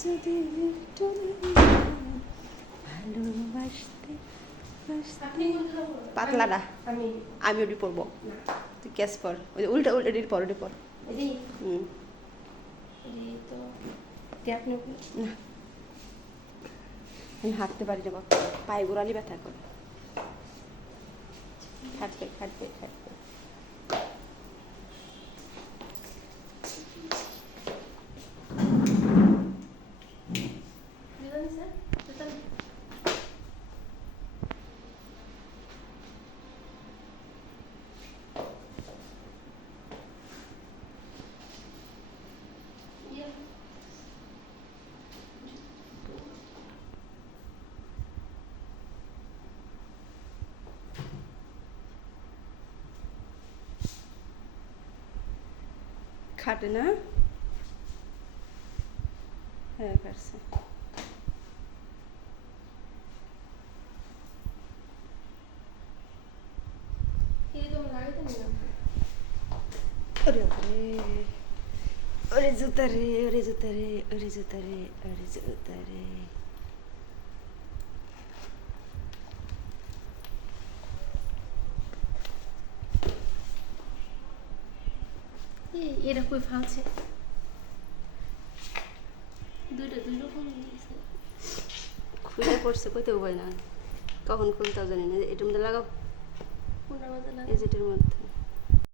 যদি ভালোবাসতে পাতলাটা আমি ওটি পরবো, তুই ক্যাশ পর, ওই উল্টা উল্টা ডির পর, ওটি পর। হুম না, আমি হাঁটতে পারি না, পায়ে গোড়ালি ব্যথা করে, খাটতে খাটতে খাটতে। খাটে না, হ্যাঁ কাটছে। ওরে ওরে ওরে জুতা রে, ওরে জুতা রে, ওরে জুতা রে, ওরে জুতা রে। এরা কই ফালছে, দুইটা দুই রকম খুলে পড়ছে, কইতে উপায় না, কখন খুলতেও জানি না। এটার মধ্যে লাগাও, কোনটা বাজে লাগে? এই যেটার মধ্যে